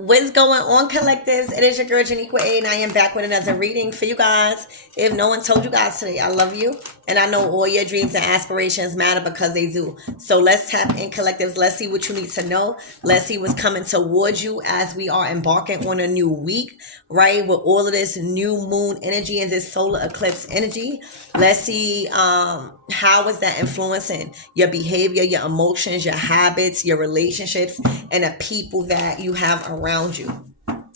What's going on, collectives? It is your girl Janiqua A, and I am back with another reading for you guys. If no one told you guys today, I love you, and I know all your dreams and aspirations matter because they do. So let's tap in, collectives. Let's see what you need to know. Let's see what's coming towards you as we are embarking on a new week, right? With all of this new moon energy and this solar eclipse energy. Let's see how is that influencing your behavior, your emotions, your habits, your relationships, and the people that you have around you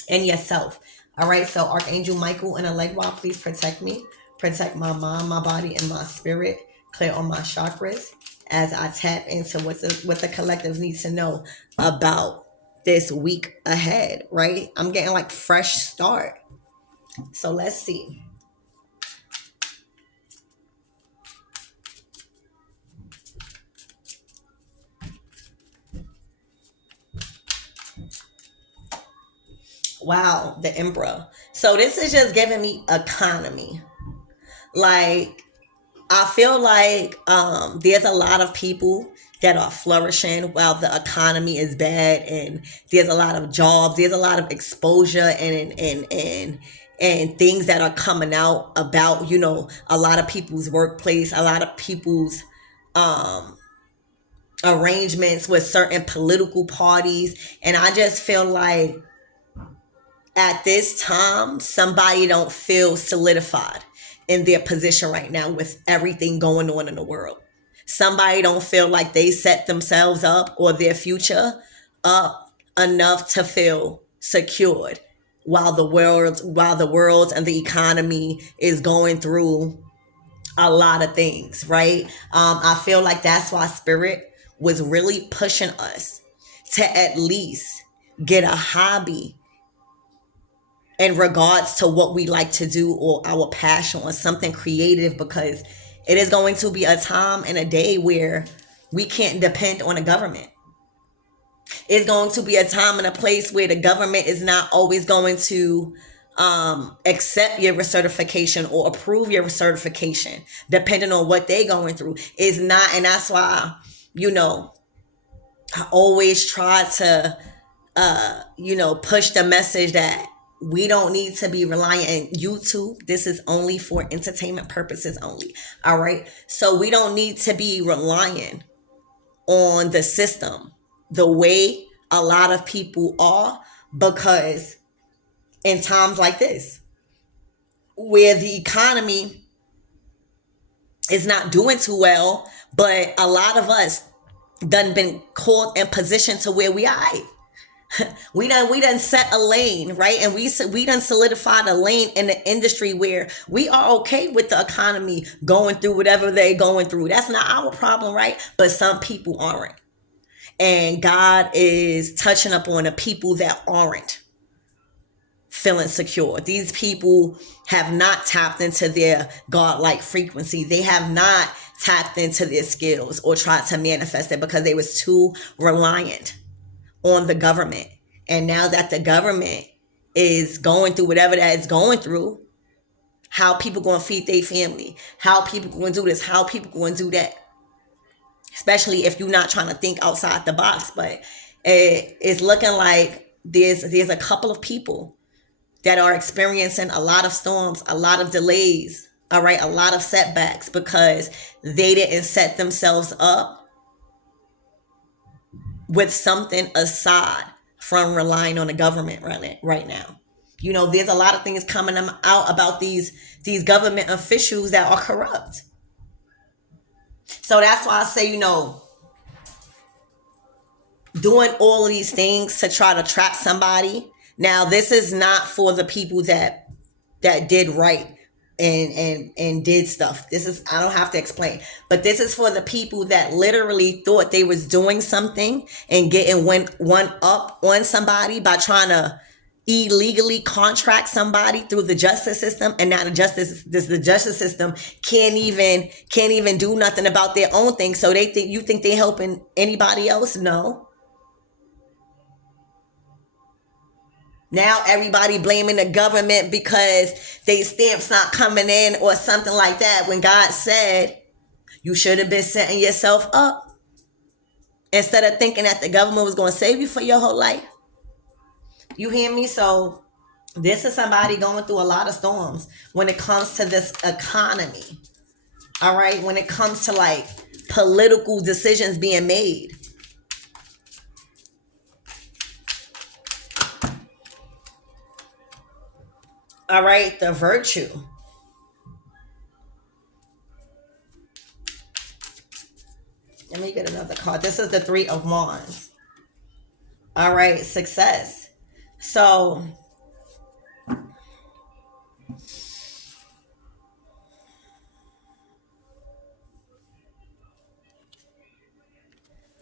and yourself. All right, so Archangel Michael and Allegra, please protect me, protect my mind, my body, and my spirit. Clear on my chakras as I tap into what the collective needs to know about this week ahead, right? I'm getting like fresh start. So let's see. Wow, the Emperor. So this is just giving me economy. Like, I feel like there's a lot of people that are flourishing while the economy is bad, and there's a lot of jobs, there's a lot of exposure and things that are coming out about, a lot of people's workplace, a lot of people's um arrangements with certain political parties. And I just feel like at this time somebody don't feel solidified in their position right now with everything going on in the world. Somebody don't feel like they set themselves up or their future up enough to feel secured while the world and the economy is going through a lot of things, right? I feel like that's why spirit was really pushing us to at least get a hobby in regards to what we like to do or our passion or something creative, because it is going to be a time and a day where we can't depend on the government. It's going to be a time and a place where the government is not always going to accept your certification or approve your certification, depending on what they're going through. Is not, and that's why, I always try to push the message that we don't need to be reliant on YouTube. This is only for entertainment purposes only. All right. So we don't need to be relying on the system the way a lot of people are, because in times like this, where the economy is not doing too well, but a lot of us done been caught in position to where we are. We done set a lane, right? And we done solidified a lane in the industry where we are okay with the economy going through whatever they going through. That's not our problem, right? But some people aren't. And God is touching up on the people that aren't feeling secure. These people have not tapped into their godlike frequency. They have not tapped into their skills or tried to manifest it because they was too reliant on the government. And now that the government is going through whatever that is going through, how people going to feed their family, how people going to do this, how people going to do that, especially if you're not trying to think outside the box. But it's looking like there's a couple of people that are experiencing a lot of storms, a lot of delays, all right, a lot of setbacks, because they didn't set themselves up with something aside from relying on the government right now. There's a lot of things coming out about these government officials that are corrupt. So that's why I say, doing all of these things to try to trap somebody. Now, this is not for the people that did right and did stuff. This is, I don't have to explain, but this is for the people that literally thought they was doing something and getting one up on somebody by trying to illegally contract somebody through the justice system, and now the justice system can't even do nothing about their own thing. So you think they helping anybody else? No. Now everybody blaming the government because they stamps not coming in or something like that, when God said you should have been setting yourself up instead of thinking that the government was going to save you for your whole life. You hear me? So this is somebody going through a lot of storms when it comes to this economy. All right, when it comes to like political decisions being made. All right, the virtue. Let me get another card. This is the Three of Wands. All right, success. So,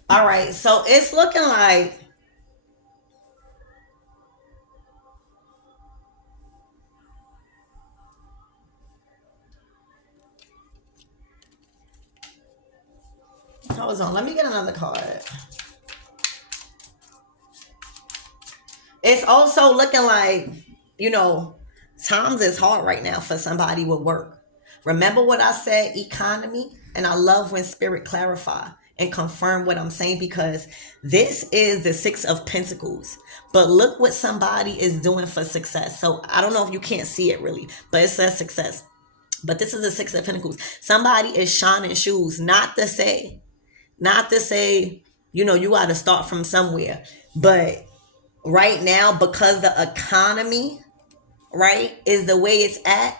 all right, so it's looking like, hold on, let me get another card. It's also looking like, you know, times is hard right now for somebody with work. Remember what I said, economy? And I love when spirit clarify and confirm what I'm saying, because this is the Six of Pentacles. But look what somebody is doing for success. So I don't know if you can't see it really, but it says success. But this is the Six of Pentacles. Somebody is shining shoes, not to say, you got to start from somewhere. But right now, because the economy, right, is the way it's at,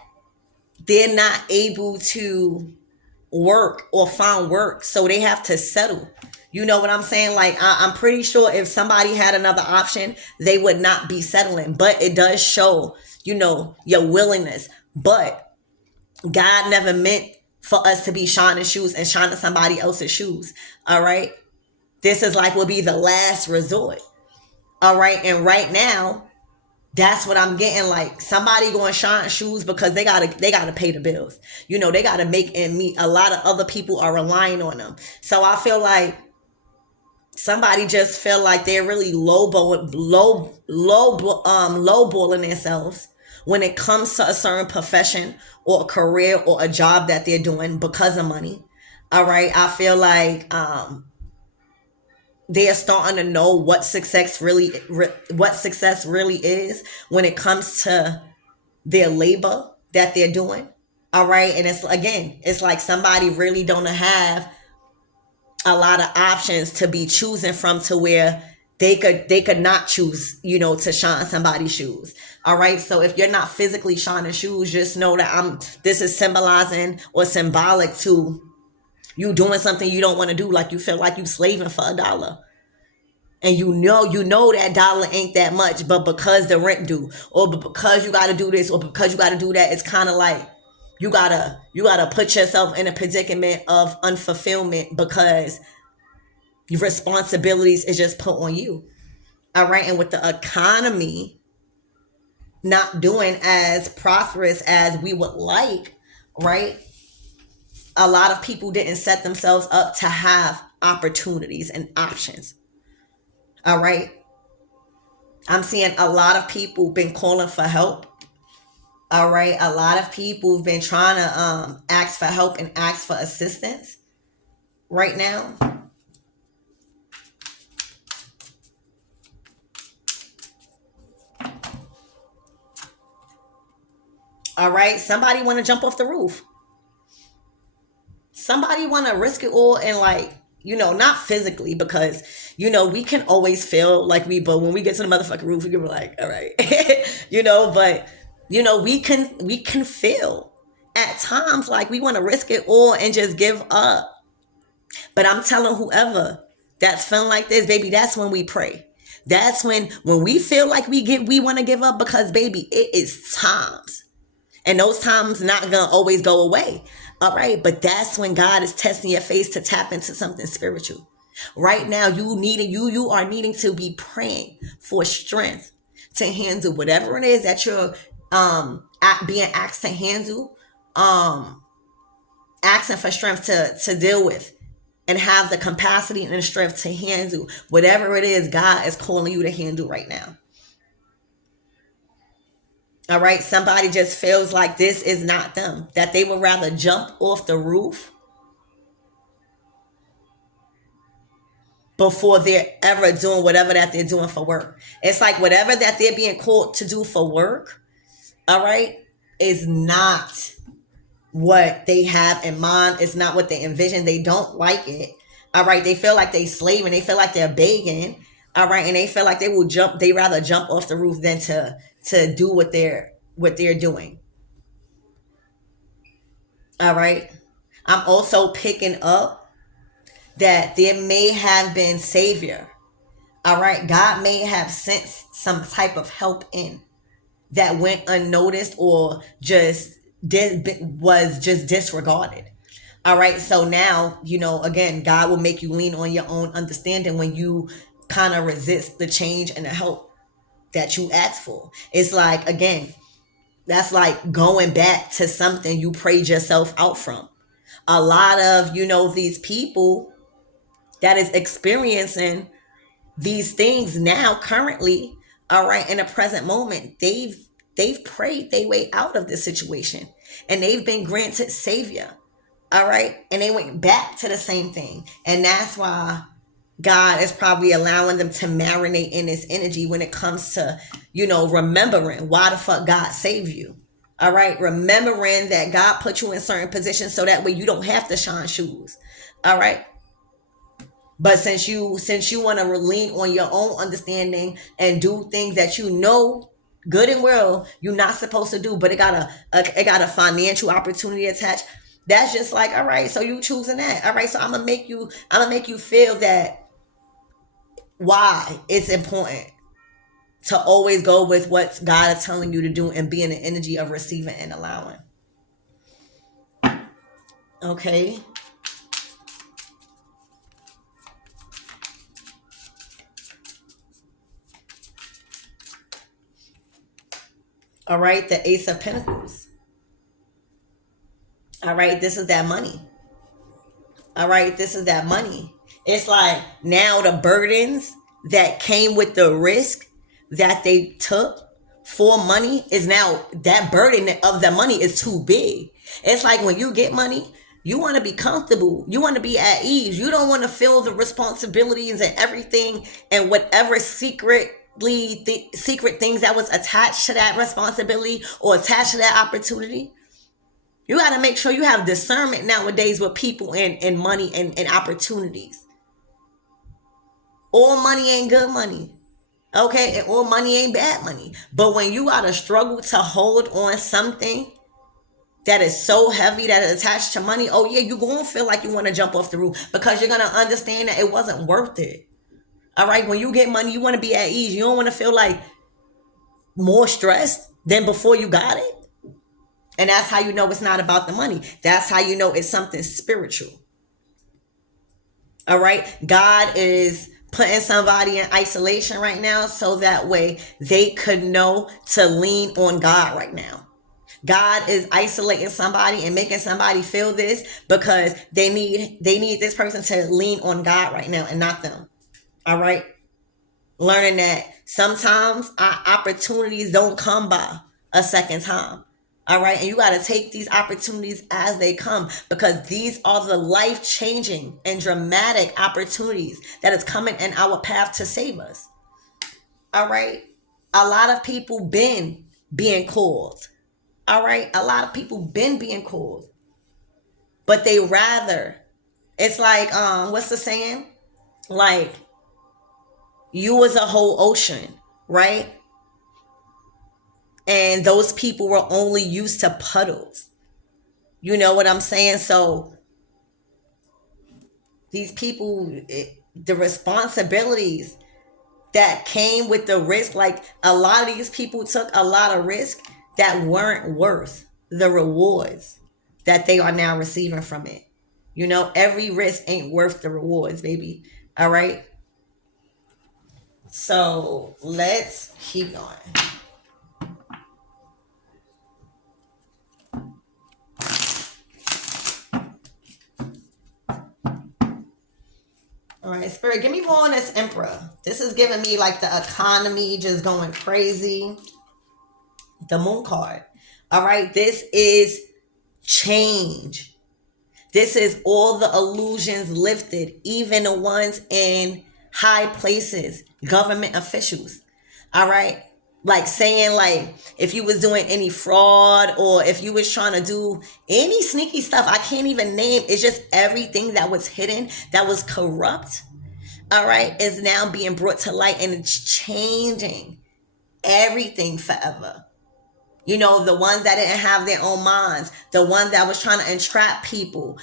they're not able to work or find work. So they have to settle. You know what I'm saying? Like, I'm pretty sure if somebody had another option, they would not be settling. But it does show, your willingness. But God never meant for us to be shining shoes and shining somebody else's shoes. All right. This is like will be the last resort. All right. And right now, that's what I'm getting. Like somebody going shine shoes because they gotta pay the bills. They gotta make and meet. A lot of other people are relying on them. So I feel like somebody just feel like they're really lowballing themselves when it comes to a certain profession or a career or a job that they're doing because of money. All right. I feel like they're starting to know what success really is when it comes to their labor that they're doing. All right. And it's like somebody really don't have a lot of options to be choosing from, to where they could not choose, to shine somebody's shoes. All right. So if you're not physically shining shoes, just know that this is symbolizing or symbolic to you doing something you don't want to do. Like you feel like you slaving for $1. And you know that dollar ain't that much, but because the rent due, or because you got to do this, or because you got to do that, it's kind of like you gotta put yourself in a predicament of unfulfillment because your responsibilities is just put on you. All right. And with the economy not doing as prosperous as we would like, right, a lot of people didn't set themselves up to have opportunities and options. All right. I'm seeing a lot of people been calling for help. All right. A lot of people have been trying to ask for help and ask for assistance right now. All right. Somebody want to jump off the roof. Somebody want to risk it all and like, not physically, because, we can always feel like but when we get to the motherfucking roof, we can be like, all right, but, we can feel at times like we want to risk it all and just give up. But I'm telling whoever that's feeling like this, baby, that's when we pray. That's when we feel like we want to give up, because baby, it is times. And those times not gonna always go away. All right. But that's when God is testing your face to tap into something spiritual. Right now, you are needing to be praying for strength to handle whatever it is that you're being asked to handle, asking for strength to deal with, and have the capacity and the strength to handle whatever it is God is calling you to handle right now. All right. Somebody just feels like this is not them, that they would rather jump off the roof before they're ever doing whatever that they're doing for work. It's like whatever that they're being called to do for work, all right, is not what they have in mind. It's not what they envision. They don't like it. All right. They feel like they slave and they feel like they're begging. All right. And they feel like they rather jump off the roof than to do what they're doing. All right. I'm also picking up that there may have been savior. All right. God may have sent some type of help in that went unnoticed or was just disregarded. All right. So now, again, God will make you lean on your own understanding when you kind of resist the change and the help that you ask for. It's like, again, that's like going back to something you prayed yourself out from. A lot of, these people that is experiencing these things now currently, all right, in the present moment, they've prayed their way out of this situation and they've been granted savior. All right. And they went back to the same thing. And that's why God is probably allowing them to marinate in this energy when it comes to, remembering why the fuck God saved you. All right. Remembering that God put you in certain positions so that way you don't have to shine shoes. All right. But since you want to lean on your own understanding and do things that good and well you're not supposed to do, but it got a financial opportunity attached. That's just like, all right, so you choosing that. All right, so I'm gonna make you feel that why it's important to always go with what God is telling you to do and be in the energy of receiving and allowing. Okay. All right, the Ace of Pentacles. All right, this is that money. All right, this is that money. It's like now the burdens that came with the risk that they took for money is now that burden of the money is too big. It's like when you get money, you want to be comfortable. You want to be at ease. You don't want to feel the responsibilities and everything and whatever secret things that was attached to that responsibility or attached to that opportunity. You got to make sure you have discernment nowadays with people and money and opportunities. All money ain't good money. Okay? And all money ain't bad money. But when you got to struggle to hold on something that is so heavy that is attached to money, oh yeah, you're going to feel like you want to jump off the roof because you're going to understand that it wasn't worth it. All right? When you get money, you want to be at ease. You don't want to feel like more stressed than before you got it. And that's how you know it's not about the money. That's how you know it's something spiritual. All right. God is putting somebody in isolation right now so that way they could know to lean on God right now. God is isolating somebody and making somebody feel this because they need this person to lean on God right now and not them. All right. Learning that sometimes our opportunities don't come by a second time. All right. And you got to take these opportunities as they come because these are the life-changing and dramatic opportunities that is coming in our path to save us. All right. A lot of people been being called. All right. A lot of people been being called. But they rather, it's like, what's the saying? Like, you was a whole ocean, right? And those people were only used to puddles. You know what I'm saying? So these people, the responsibilities that came with the risk, like a lot of these people took a lot of risk that weren't worth the rewards that they are now receiving from it. Every risk ain't worth the rewards, baby. All right. So let's keep going. All right, Spirit, give me more on this Emperor. This is giving me like the economy just going crazy. The Moon card. All right, this is change. This is all the illusions lifted, even the ones in high places, government officials. All right. Like saying like if you was doing any fraud or if you was trying to do any sneaky stuff, I can't even name. It's just everything that was hidden, that was corrupt. All right, is now being brought to light and it's changing everything forever. You know, the ones that didn't have their own minds, the ones that was trying to entrap people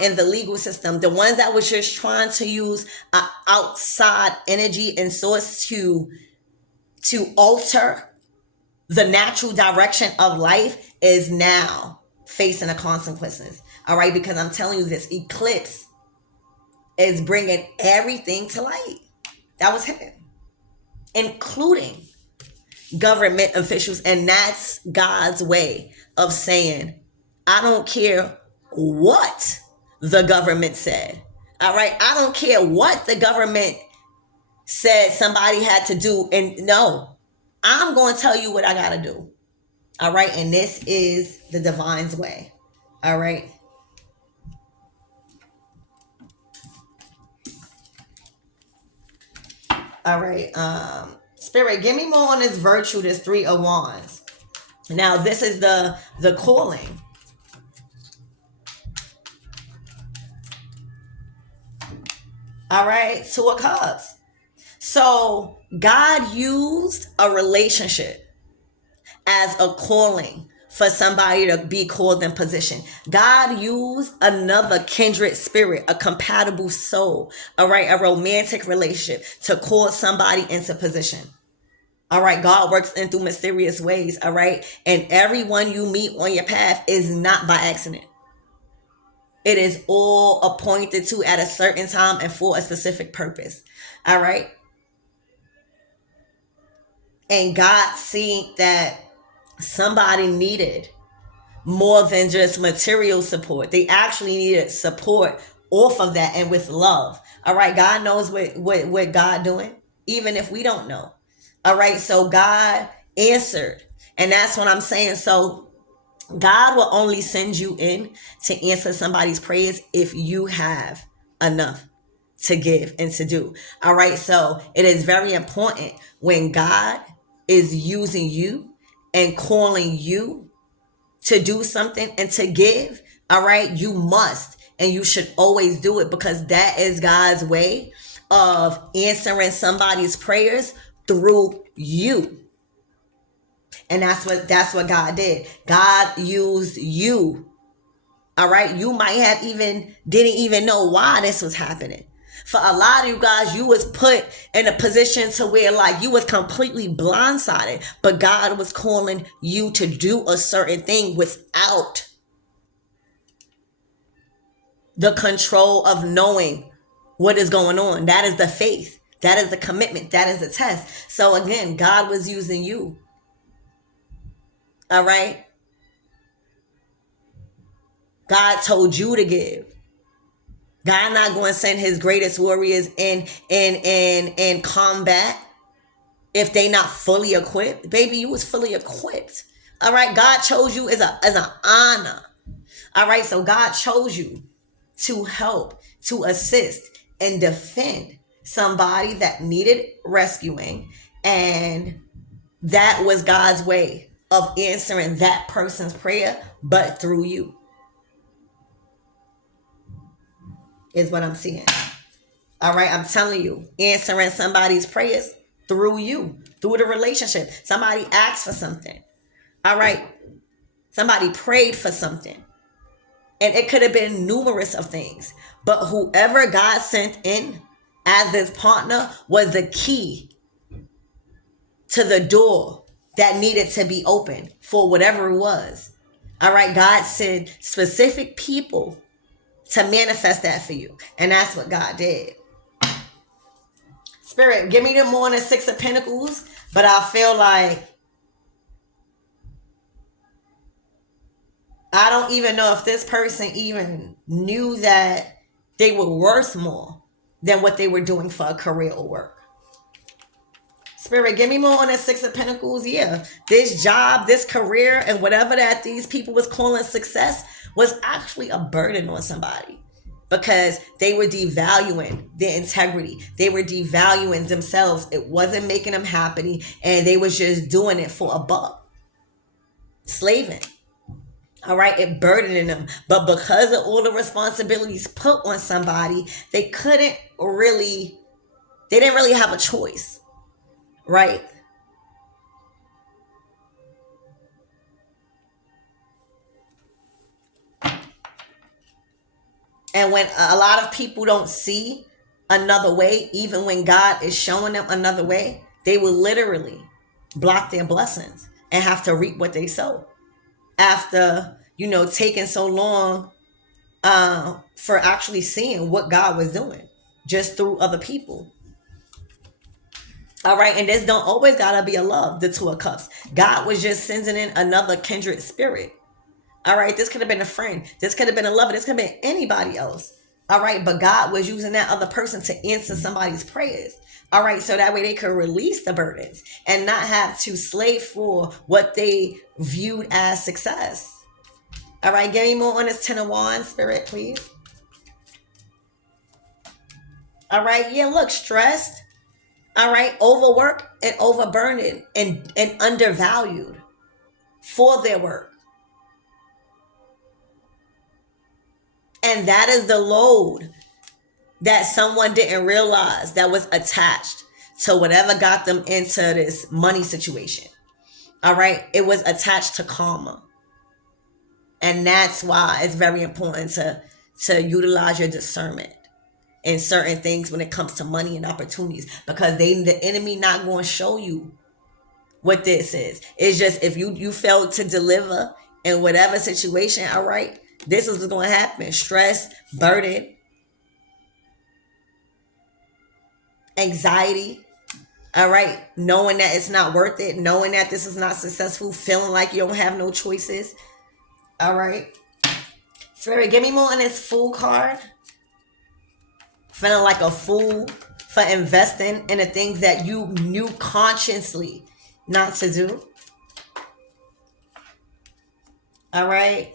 in the legal system, the ones that was just trying to use outside energy and source to alter the natural direction of life is now facing the consequences. All right, because I'm telling you, this eclipse is bringing everything to light that was hidden, including government officials. And that's God's way of saying, I don't care what the government said. All right. I don't care what the government said somebody had to do. And no, I'm going to tell you what I got to do. All right. And this is the divine's way. All right. All right. Spirit, give me more on this virtue, this 3 of Wands. Now, this is the calling. All right. 2 of Cups. So God used a relationship as a calling for somebody to be called in position. God used another kindred spirit, a compatible soul, all right, a romantic relationship to call somebody into position. All right, God works in through mysterious ways, all right? And everyone you meet on your path is not by accident. It is all appointed to at a certain time and for a specific purpose, all right? And God seen that somebody needed more than just material support. They actually needed support off of that and with love. All right, God knows what God doing, even if we don't know. All right, so God answered. And that's what I'm saying. So God will only send you in to answer somebody's prayers if you have enough to give and to do. All right, so it is very important when God is using you and calling you to do something and to give, all right, you must and you should always do it, because that is God's way of answering somebody's prayers through you. And that's what God did. God used you. All right, you might have didn't even know why this was happening. For a lot of you guys, you was put in a position to where like you was completely blindsided, but God was calling you to do a certain thing without the control of knowing what is going on. That is the faith. That is the commitment. That is the test. So again, God was using you. All right. God told you to give. God not going to send his greatest warriors in combat if they not fully equipped. Baby, you was fully equipped. All right. God chose you as an honor. All right. So God chose you to help, to assist, and defend somebody that needed rescuing. And that was God's way of answering that person's prayer, but through you. Is what I'm seeing. All right, I'm telling you, answering somebody's prayers through you, through the relationship. Somebody asked for something. All right, somebody prayed for something. And it could have been numerous of things. But whoever God sent in as this partner was the key to the door that needed to be opened for whatever it was. All right, God sent specific people to manifest that for you. And that's what God did. Spirit, give me the more than 6 of Pentacles. But I feel like I don't even know if this person even knew that they were worth more than what they were doing for a career or work. Spirit, give me more on that 6 of Pentacles. Yeah, this job, this career, and whatever that these people was calling success was actually a burden on somebody, because they were devaluing their integrity. They were devaluing themselves. It wasn't making them happy, and they was just doing it for a buck. Slaving. All right, it burdening them. But because of all the responsibilities put on somebody, they didn't really have a choice. Right? And when a lot of people don't see another way, even when God is showing them another way, they will literally block their blessings and have to reap what they sow after, taking so long for actually seeing what God was doing just through other people. All right, and this don't always gotta be a love, the Two of Cups. God was just sending in another kindred spirit. All right, this could have been a friend. This could have been a lover. This could have been anybody else. All right, but God was using that other person to answer somebody's prayers. All right, so that way they could release the burdens and not have to slave for what they viewed as success. All right, give me more on this Ten of Wands, Spirit, please. All right, yeah, look, stressed. All right, overworked and overburdened and undervalued for their work. And that is the load that someone didn't realize that was attached to whatever got them into this money situation. All right, it was attached to karma. And that's why it's very important to utilize your discernment in certain things when it comes to money and opportunities, because the enemy not going to show you what this is. It's just, if you failed to deliver in whatever situation, all right, this is what's going to happen. Stress, burden, anxiety, all right, knowing that it's not worth it, knowing that this is not successful, feeling like you don't have no choices. All right, Spirit, give me more on this Fool card. Feeling like a fool for investing in the things that you knew consciously not to do. All right,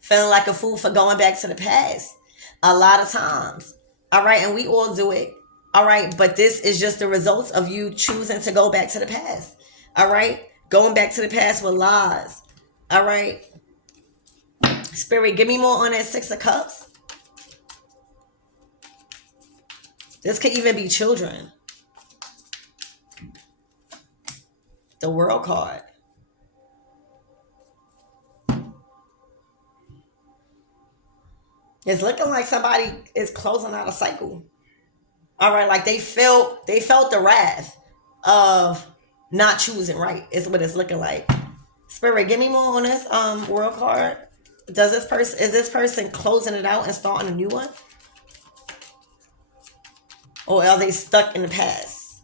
feeling like a fool for going back to the past a lot of times. All right, and we all do it. All right, but this is just the results of you choosing to go back to the past. All right, going back to the past with lies. All right, Spirit, give me more on that Six of Cups. This could even be children. The World card. It's looking like somebody is closing out a cycle. All right, like they felt the wrath of not choosing right. Is what it's looking like. Spirit, give me more on this World card. Is this person closing it out and starting a new one? Or are they stuck in the past?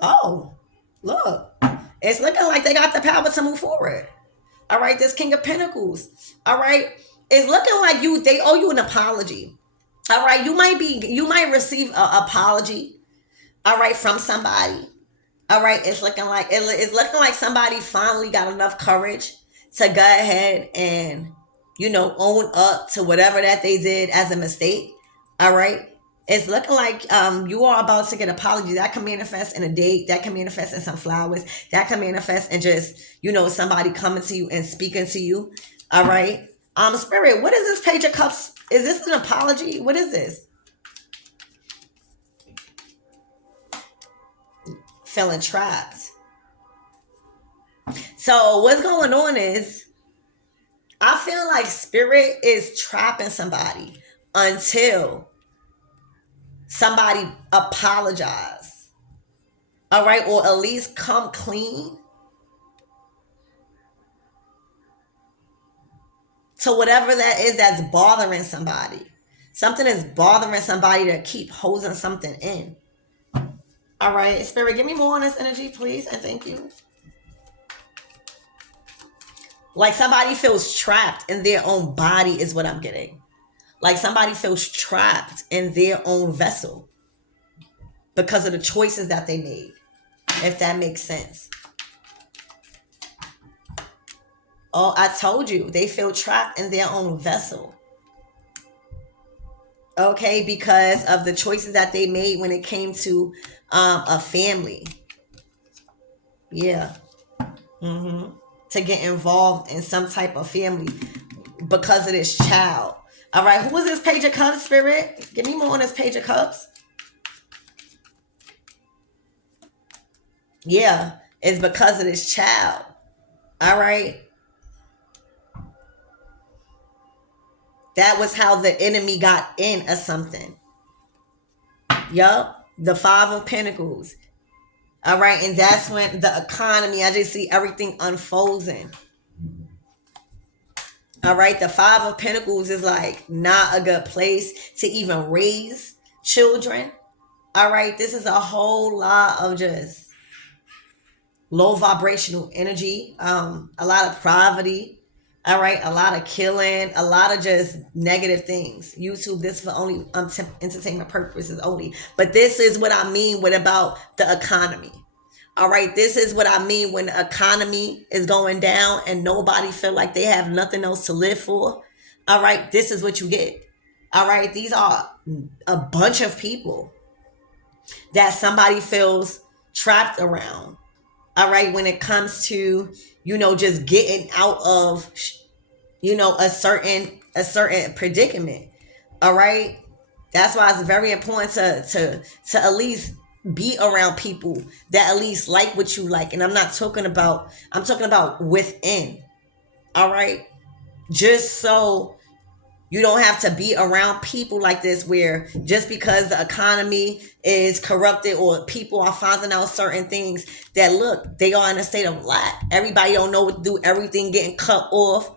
Oh, look. It's looking like they got the power to move forward. All right, this King of Pentacles. All right. It's looking like they owe you an apology. All right, you might receive an apology. All right, from somebody. All right, it's looking like somebody finally got enough courage to go ahead and own up to whatever that they did as a mistake. All right, it's looking like you are about to get an apology. That can manifest in a date. That can manifest in some flowers. That can manifest in just somebody coming to you and speaking to you. All right. Spirit, what is this Page of Cups? Is this an apology? What is this? Feeling trapped. So what's going on is, I feel like Spirit is trapping somebody until somebody apologize. All right, or at least come clean to whatever that is that's bothering somebody. Something is bothering somebody to keep holding something in. All right, Spirit, give me more on this energy, please, and thank you. Like somebody feels trapped in their own body is what I'm getting. Like somebody feels trapped in their own vessel because of the choices that they made, if that makes sense. Oh, I told you, they feel trapped in their own vessel. Okay, because of the choices that they made when it came to a family. Yeah. Hmm. To get involved in some type of family because of this child. All right, who is this Page of Cups, Spirit? Give me more on this Page of Cups. Yeah, it's because of this child. All right. That was how the enemy got in or something. Yup. The Five of Pentacles. All right. And that's when the economy, I just see everything unfolding. All right. The Five of Pentacles is like not a good place to even raise children. All right. This is a whole lot of just low vibrational energy, a lot of poverty, all right, a lot of killing, a lot of just negative things. YouTube, this for only entertainment purposes only. But this is what I mean with about the economy. All right, this is what I mean when the economy is going down and nobody feel like they have nothing else to live for. All right, this is what you get. All right, these are a bunch of people that somebody feels trapped around. All right, when it comes to, just getting out of, a certain predicament. All right, that's why it's very important to at least be around people that at least like what you like. And I'm talking about within. All right, just so you don't have to be around people like this where just because the economy is corrupted or people are finding out certain things that, look, they are in a state of lack. Everybody don't know what to do. Everything getting cut off.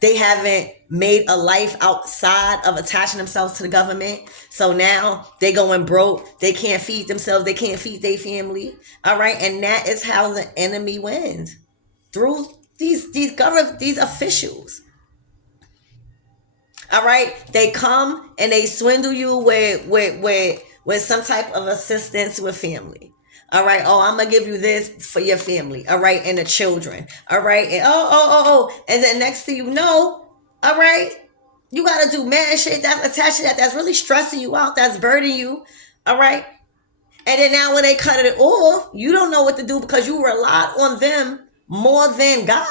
They haven't made a life outside of attaching themselves to the government. So now they going broke. They can't feed themselves. They can't feed their family. All right. And that is how the enemy wins, through these officials. All right, they come and they swindle you with some type of assistance with family. All right, oh, I'm gonna give you this for your family. All right, and the children. All right, and and then next thing you know, all right, you gotta do mad shit that's attached to that, that's really stressing you out, that's burdening you. All right, and then now when they cut it off, you don't know what to do because you relied on them more than God.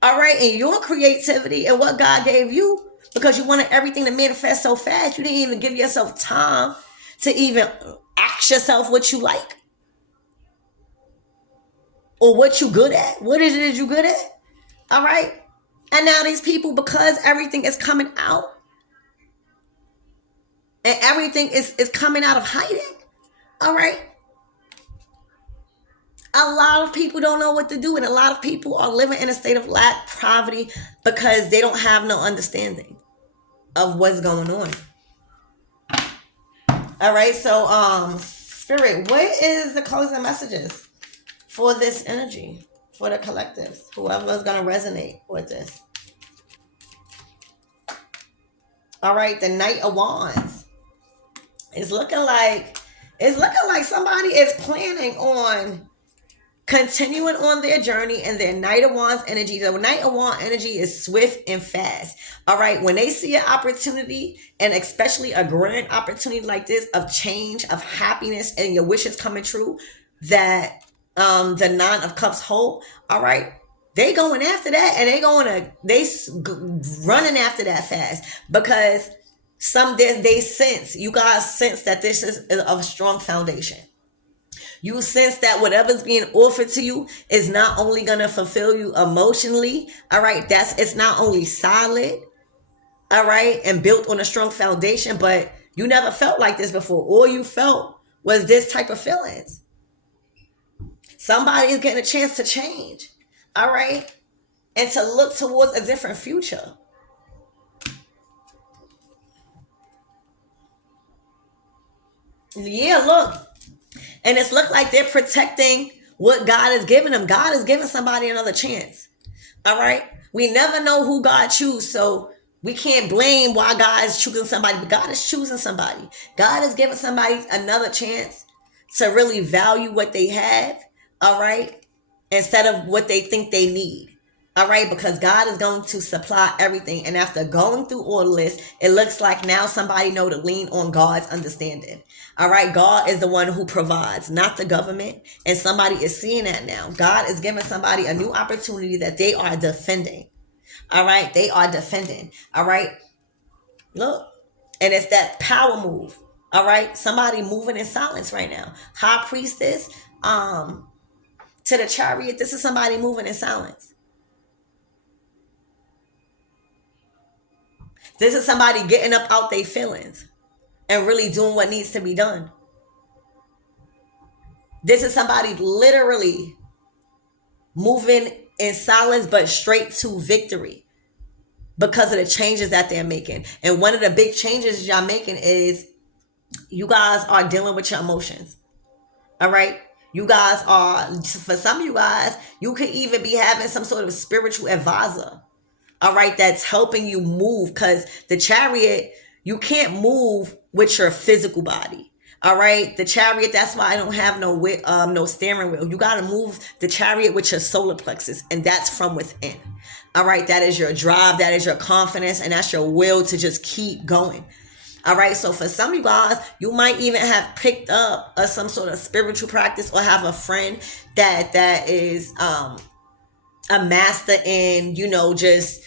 All right, and your creativity and what God gave you, because you wanted everything to manifest so fast, you didn't even give yourself time to even ask yourself what you like or what you good at. What is it you good at? All right, and now these people, because everything is coming out and everything is coming out of hiding. All right, a lot of people don't know what to do, and a lot of people are living in a state of lack, poverty, because they don't have no understanding of what's going on. All right, so Spirit, what is the closing messages for this energy, for the collectives, whoever's gonna resonate with this? All right, the Knight of Wands. It's looking like somebody is planning on continuing on their journey and their Knight of Wands energy. The Knight of Wands energy is swift and fast. All right, when they see an opportunity, and especially a grand opportunity like this of change, of happiness, and your wishes coming true, that the Nine of Cups hold. All right, they going after that, and they running after that fast, because they sense, you guys sense that this is of a strong foundation. You sense that whatever's being offered to you is not only going to fulfill you emotionally. All right, it's not only solid, all right, and built on a strong foundation, but you never felt like this before. All you felt was this type of feelings. Somebody is getting a chance to change, all right, and to look towards a different future. Yeah, look. And it's looked like they're protecting what God has given them. God is giving somebody another chance. All right. We never know who God chooses. So we can't blame why God is choosing somebody, but God is choosing somebody. God is giving somebody another chance to really value what they have. All right. Instead of what they think they need. All right, because God is going to supply everything. And after going through all of this, it looks like now somebody know to lean on God's understanding. All right, God is the one who provides, not the government. And somebody is seeing that now. God is giving somebody a new opportunity that they are defending. All right, they are defending. All right, look. And it's that power move. All right, somebody moving in silence right now. High priestess, to the chariot. This is somebody moving in silence. This is somebody getting up out their feelings and really doing what needs to be done. This is somebody literally moving in silence but straight to victory because of the changes that they're making. And one of the big changes y'all making is you guys are dealing with your emotions. All right. You guys are, for some of you guys, you could even be having some sort of spiritual advisor. All right. That's helping you move, because the chariot, you can't move with your physical body. All right. The chariot, that's why I don't have no steering wheel. You got to move the chariot with your solar plexus, and that's from within. All right. That is your drive. That is your confidence. And that's your will to just keep going. All right, so for some of you guys, you might even have picked up some sort of spiritual practice, or have a friend that is a master in, just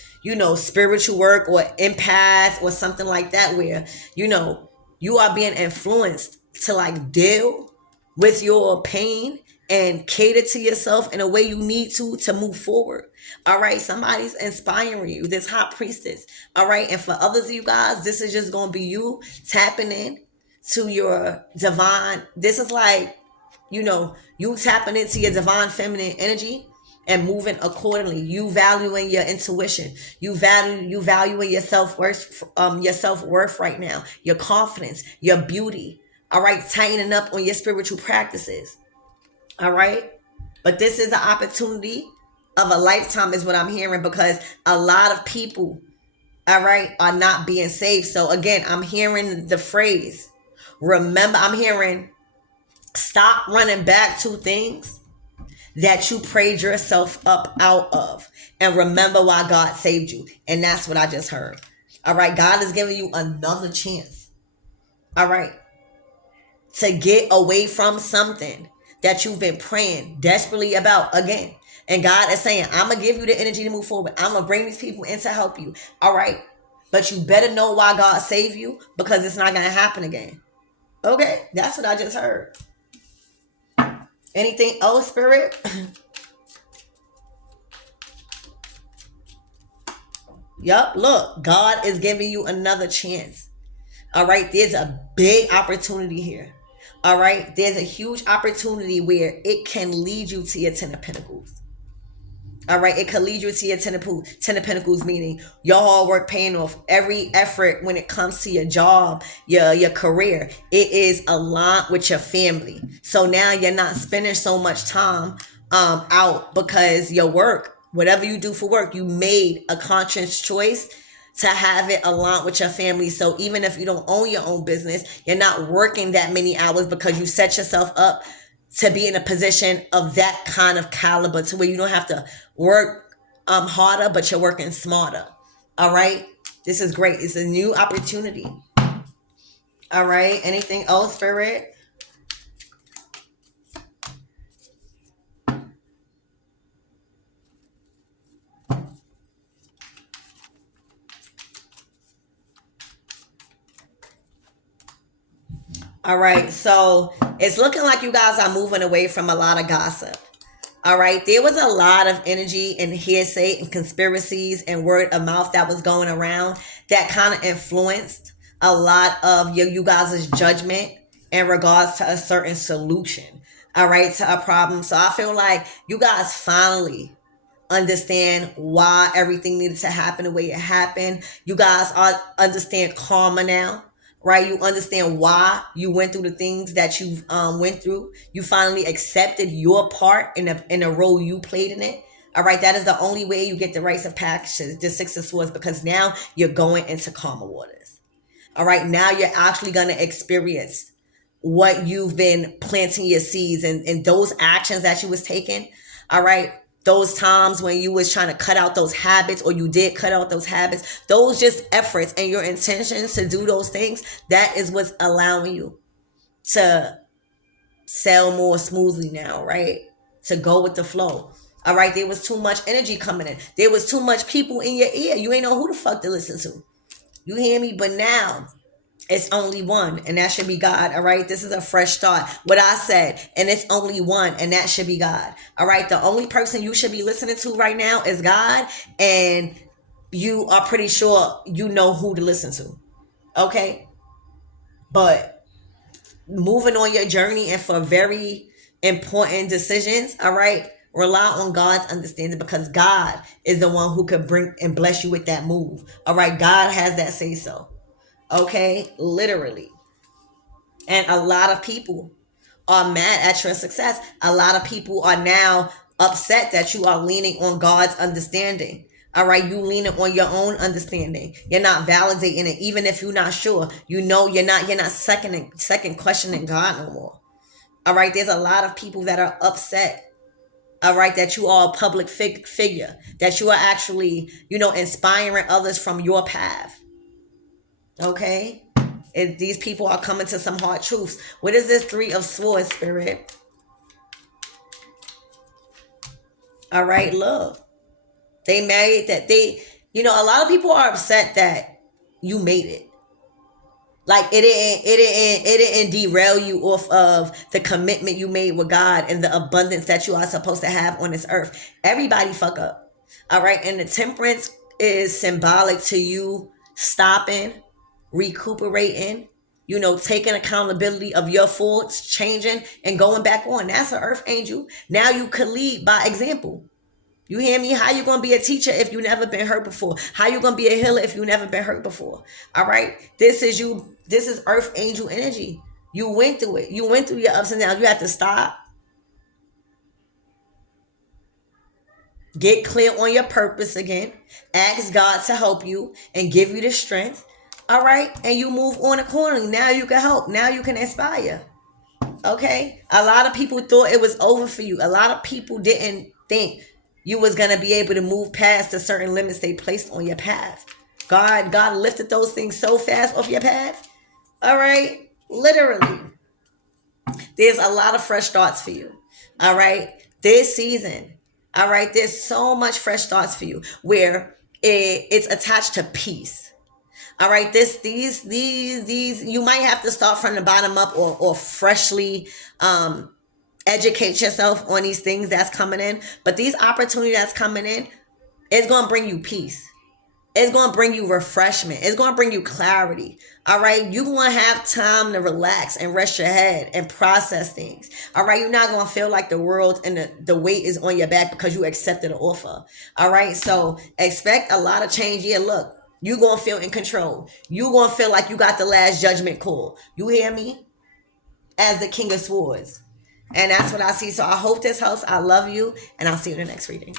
spiritual work, or empath, or something like that, where you are being influenced to like deal with your pain and cater to yourself in a way you need to move forward. All right, somebody's inspiring you, this hot priestess. All right, and for others of you guys, this is just going to be you tapping in to your divine. This is like, you tapping into your divine feminine energy and moving accordingly. You valuing your intuition. You valuing your self-worth, right now, your confidence, your beauty. All right, tightening up on your spiritual practices. All right. But this is an opportunity of a lifetime, is what I'm hearing, because a lot of people, all right, are not being saved. So again, I'm hearing the phrase, remember, I'm hearing, stop running back to things that you prayed yourself up out of, and remember why God saved you. And that's what I just heard. All right. God is giving you another chance. All right. To get away from something that you've been praying desperately about again. And God is saying, I'm going to give you the energy to move forward. I'm going to bring these people in to help you. All right. But you better know why God saved you, because it's not going to happen again. Okay. That's what I just heard. Anything else, Spirit? Yup. Look, God is giving you another chance. All right. There's a big opportunity here. All right. There's a huge opportunity where it can lead you to your 10 of Pentacles. All right. It could lead you to your 10 of Pentacles, meaning your hard work paying off. Every effort when it comes to your job, your career, it is aligned with your family. So now you're not spending so much time out, because your work, whatever you do for work, you made a conscious choice to have it aligned with your family. So even if you don't own your own business, you're not working that many hours, because you set yourself up to be in a position of that kind of caliber, to where you don't have to work harder, but you're working smarter. All right. This is great. It's a new opportunity. All right. Anything else, Spirit? All right. So it's looking like you guys are moving away from a lot of gossip. All right. There was a lot of energy and hearsay and conspiracies and word of mouth that was going around that kind of influenced a lot of you guys' judgment in regards to a certain solution. All right. To a problem. So I feel like you guys finally understand why everything needed to happen the way it happened. You guys understand karma now, right? You understand why you went through the things that you went through. You finally accepted your part in the role you played in it. All right, that is the only way you get the rites of passage, the Six of Swords, because now you're going into karma waters. All right, now you're actually going to experience what you've been planting your seeds, and those actions that you was taking. All right, those times when you was trying to cut out those habits, or you did cut out those habits, those just efforts and your intentions to do those things, that is what's allowing you to sell more smoothly now, right? To go with the flow. All right, there was too much energy coming in. There was too much people in your ear. You ain't know who the fuck to listen to. You hear me? But now it's only one, and that should be God. All right, this is a fresh start. What I said, and it's only one, and that should be God. All right, the only person you should be listening to right now is God, and you are pretty sure you know who to listen to. Okay, but moving on your journey and for very important decisions, all right, rely on God's understanding, because God is the one who can bring and bless you with that move. All right, God has that say so. Okay, literally. And a lot of people are mad at your success. A lot of people are now upset that you are leaning on God's understanding. All right, you leaning on your own understanding. You're not validating it, even if you're not sure. You know you're not second questioning God no more. All right, there's a lot of people that are upset. All right, that you are a public figure, that you are actually, inspiring others from your path. Okay, and these people are coming to some hard truths. What is this Three of Swords, Spirit? All right, love. They married that a lot of people are upset that you made it. Like it didn't derail you off of the commitment you made with God and the abundance that you are supposed to have on this earth. Everybody fuck up. All right. And the temperance is symbolic to you stopping, recuperating, taking accountability of your faults, changing and going back on. That's an earth angel. Now you could lead by example. You hear me? How you gonna be a teacher if you never been hurt before? How you gonna be a healer if you never been hurt before? All right. This is you. This is earth angel energy. You went through it. You went through your ups and downs. You have to stop. Get clear on your purpose again. Ask God to help you and give you the strength. All right. And you move on accordingly. Now you can help. Now you can inspire. Okay. A lot of people thought it was over for you. A lot of people didn't think you was going to be able to move past the certain limits they placed on your path. God lifted those things so fast off your path. All right. Literally. There's a lot of fresh starts for you. All right. This season. All right. There's so much fresh starts for you where it's attached to peace. All right. These, you might have to start from the bottom up or freshly, educate yourself on these things that's coming in. But these opportunities that's coming in, it's going to bring you peace. It's going to bring you refreshment. It's going to bring you clarity. All right. You're going to have time to relax and rest your head and process things. All right. You're not going to feel like the world and the weight is on your back because you accepted an offer. All right. So expect a lot of change. Yeah, look, you're going to feel in control. You're going to feel like you got the last judgment call. You hear me? As the King of Swords. And that's what I see. So I hope this helps. I love you. And I'll see you in the next reading.